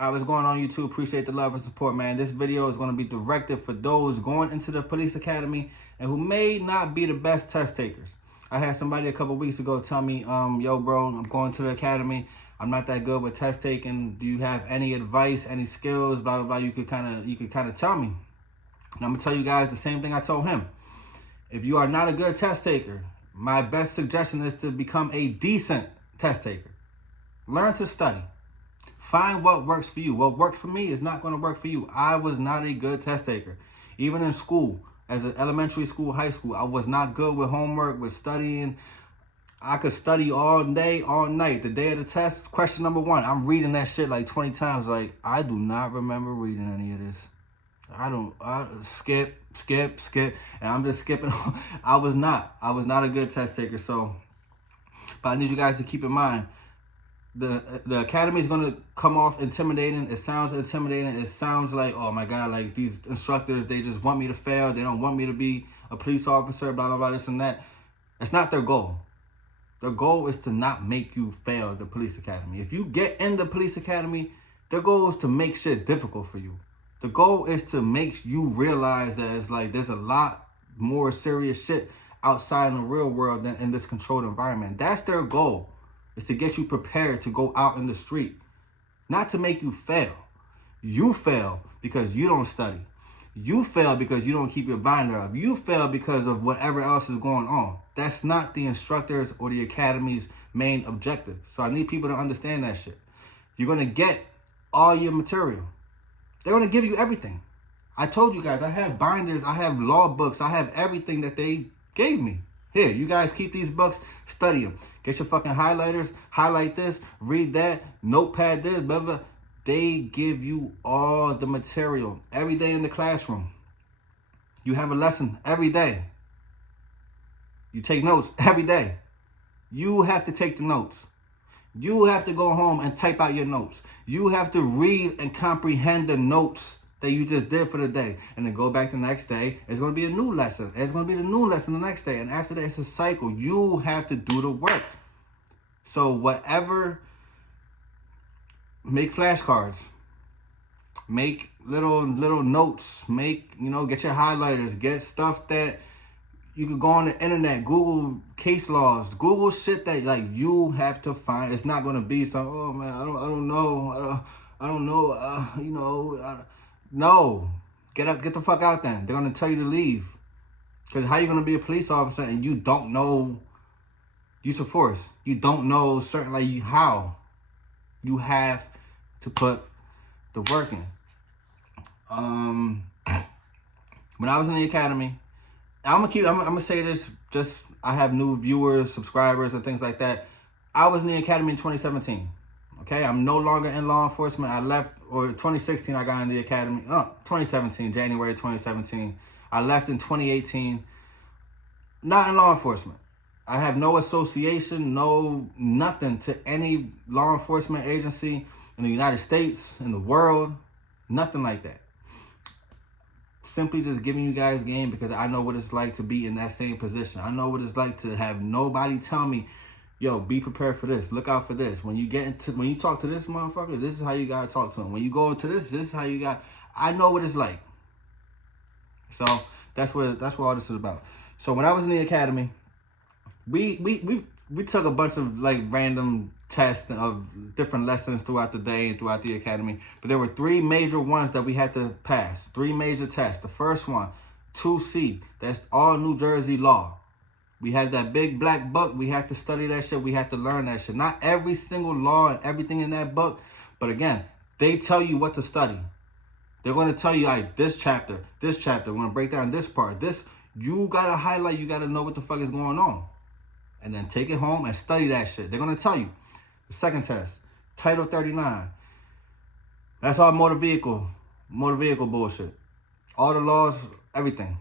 What's going on YouTube? Appreciate the love and support, man. This video is going to be directed for those going into the police academy and who may not be the best test takers. I had somebody a couple weeks ago tell me, yo, bro, I'm going to the academy. I'm not that good with test taking. Do you have any advice, any skills, blah, blah, blah? You could kind of tell me. And I'm going to tell you guys the same thing I told him. If you are not a good test taker, my best suggestion is to become a decent test taker. Learn to study. Find what works for you. What works for me is not going to work for you. I was not a good test taker. Even in school, as an elementary school, high school, I was not good with homework, with studying. I could study all day, all night. The day of the test, question number 1, I'm reading that shit like 20 times. Like, I do not remember reading any of this. I skip. And I'm just skipping. I was not a good test taker. So, but I need you guys to keep in mind, the academy is going to come off intimidating. It sounds intimidating. It sounds like, oh my God, like these instructors, they just want me to fail. They don't want me to be a police officer, blah, blah, blah, this and that. It's not their goal. Their goal is to not make you fail the police academy. If you get in the police academy, their goal is to make shit difficult for you. The goal is to make you realize that it's like there's a lot more serious shit outside in the real world than in this controlled environment. That's their goal. Is to get you prepared to go out in the street, not to make you fail. You fail because you don't study. You fail because you don't keep your binder up. You fail because of whatever else is going on. That's not the instructors or the academy's main objective. So I need people to understand that shit. You're going to get all your material. They're going to give you everything. I told you guys, I have binders, I have law books, I have everything that they gave me. Here, you guys keep these books, study them. Get your fucking highlighters, highlight this, read that, notepad this, blah, blah. They give you all the material every day in the classroom. You have a lesson every day. You take notes every day. You have to take the notes. You have to go home and type out your notes. You have to read and comprehend the notes that you just did for the day, and then go back the next day. It's going to be a new lesson. It's going to be the new lesson the next day, and after that, it's a cycle. You have to do the work. So whatever, make flashcards, make little notes, make, get your highlighters, get stuff that you could go on the internet, Google case laws, Google shit that like you have to find. It's not going to be some, oh man, I don't know. No, get the fuck out then. They're going to tell you to leave. Because how you going to be a police officer and you don't know use of force? You don't know certain, like, how? You have to put the work in. When I was in the academy, I'm gonna say this, just, I have new viewers, subscribers, and things like that. I was in the academy in 2017. Okay, I'm no longer in law enforcement. I left, or 2016 I got in the academy. 2017, January 2017. I left in 2018. Not in law enforcement. I have no association, nothing to any law enforcement agency in the United States, in the world, nothing like that. Simply just giving you guys game because I know what it's like to be in that same position. I know what it's like to have nobody tell me, yo, be prepared for this. Look out for this. When you talk to this motherfucker, this is how you gotta talk to him. When you go into this is how you got. I know what it's like. So that's what all this is about. So when I was in the academy, we took a bunch of like random tests of different lessons throughout the day and throughout the academy. But there were 3 major ones that we had to pass. 3 major tests. The first one, 2C, that's all New Jersey law. We had that big black book. We had to study that shit. We had to learn that shit. Not every single law and everything in that book. But again, they tell you what to study. They're going to tell you, all right, this chapter. We're going to break down this part. This, you got to highlight. You got to know what the fuck is going on. And then take it home and study that shit. They're going to tell you. The second test, Title 39. That's all motor vehicle bullshit. All the laws, everything.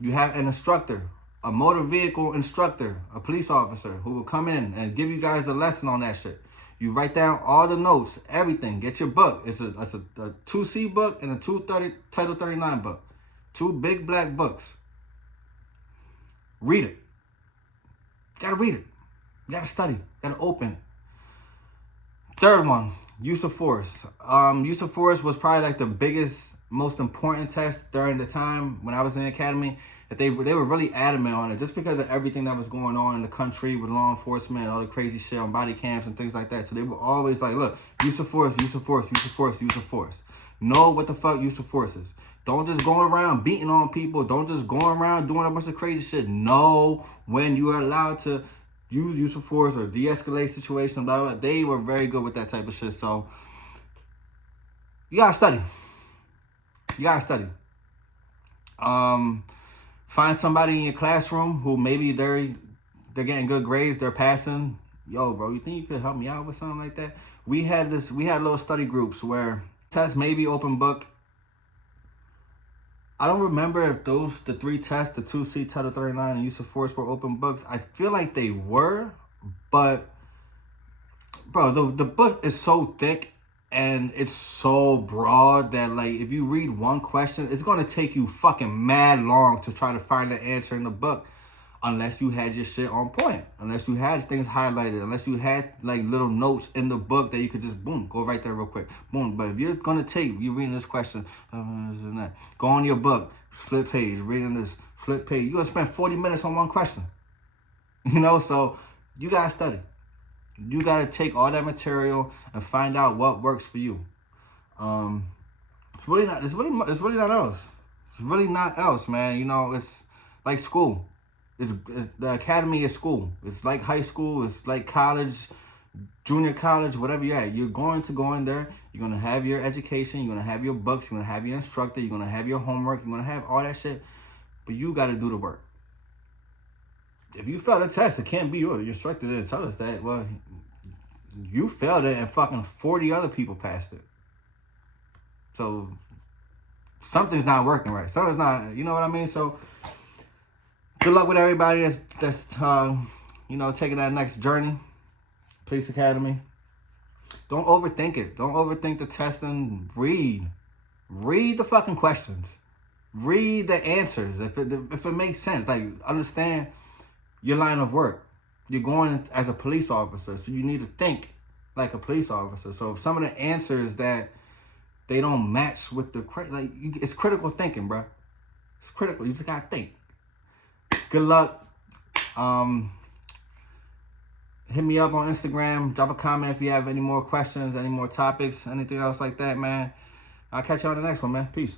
You have an instructor, a motor vehicle instructor, a police officer who will come in and give you guys a lesson on that shit. You write down all the notes, everything. Get your book. It's a 2C book and a Title 39 book. 2 big black books. Read it. You gotta read it. You gotta study. You gotta open it. Third one, use of force. Use of force was probably like the biggest, most important test during the time when I was in the academy. That they were really adamant on it, just because of everything that was going on in the country with law enforcement and all the crazy shit on body cams and things like that. So they were always like, look, use of force, use of force, use of force, use of force. Know what the fuck use of force is. Don't just go around beating on people. Don't just go around doing a bunch of crazy shit. Know when you are allowed to use of force or de-escalate situations, blah, blah. They were very good with that type of shit. So you gotta study. You gotta study. Find somebody in your classroom who maybe they're getting good grades, they're passing. Yo, bro, you think you could help me out with something like that? We had little study groups where tests may be open book. I don't remember if the 3 tests, the 2C, Title 39, and use of force were open books. I feel like they were, but bro, the book is so thick and it's so broad that, like, if you read one question, it's gonna take you fucking mad long to try to find the answer in the book, unless you had your shit on point, unless you had things highlighted, unless you had like little notes in the book that you could just boom, go right there real quick, boom. But if you're gonna you're reading this question, go on your book, flip page, reading this, flip page. You're gonna spend 40 minutes on one question, you know. So you gotta study. You gotta take all that material and find out what works for you. It's really not else. It's really not else, man. You know, it's like school. The academy is school. It's like high school. It's like college, junior college, whatever you're at. You're going to go in there. You're gonna have your education. You're gonna have your books. You're gonna have your instructor. You're gonna have your homework. You're gonna have all that shit. But you gotta do the work. If you failed a test, it can't be you. Your instructor didn't tell us that. Well, you failed it and fucking 40 other people passed it. So something's not working right. Something's not, you know what I mean? So good luck with everybody that's you know, taking that next journey. Police Academy. Don't overthink it. Don't overthink the testing. Read the fucking questions. Read the answers. If it makes sense, like, understand your line of work. You're going as a police officer, so you need to think like a police officer. So if some of the answers that they don't match with the it's critical thinking, bro. It's critical. You just gotta think. Good luck. Hit me up on Instagram. Drop a comment if you have any more questions, any more topics, anything else like that, man. I'll catch you on the next one, man. Peace.